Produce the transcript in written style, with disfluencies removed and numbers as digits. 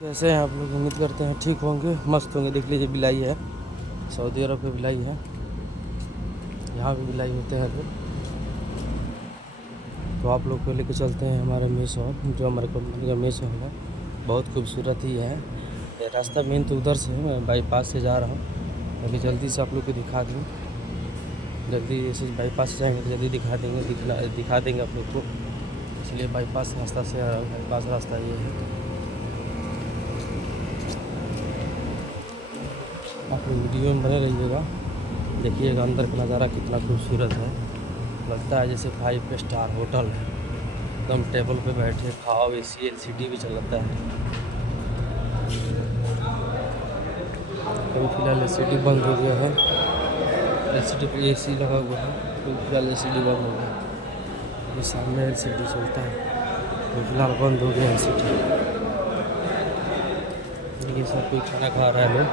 कैसे हैं आप लोग? उम्मीद करते हैं ठीक होंगे, मस्त होंगे। देख लीजिए बिलाई है, सऊदी अरब में बिलाई है, यहाँ भी बिलाई होते हैं लोग। तो आप लोग को लेकर चलते हैं हमारे मेस शॉप, जो हमारे कंपनी का मेस शॉप है। बहुत खूबसूरत ही है। ये रास्ता मेन तो उधर से है, मैं बाईपास से जा रहा हूँ। अभी जल्दी से आप लोग को दिखा दूँ, जल्दी ऐसे बाईपास से जाएंगे तो जल्दी दिखा देंगे आप लोग को, इसलिए बाईपास रास्ता से बाईपास रास्ता ये है। आप लोग वीडियो में बने रहिएगा, देखिएगा अंदर का नज़ारा कितना खूबसूरत है। लगता है जैसे 5 स्टार होटल है, एकदम टेबल पे बैठे खाओ। एसी एलसीडी भी चलता है। अभी फिलहाल एलसीडी बंद हो गया है, एलसीडी पे एसी लगा हुआ है, तो फिलहाल एलसीडी बंद हो गया। अभी सामने एलसीडी चलता है, तो फिलहाल बंद हो गया एलसीडी। ये सब कोई खाना खा रहा है लोग।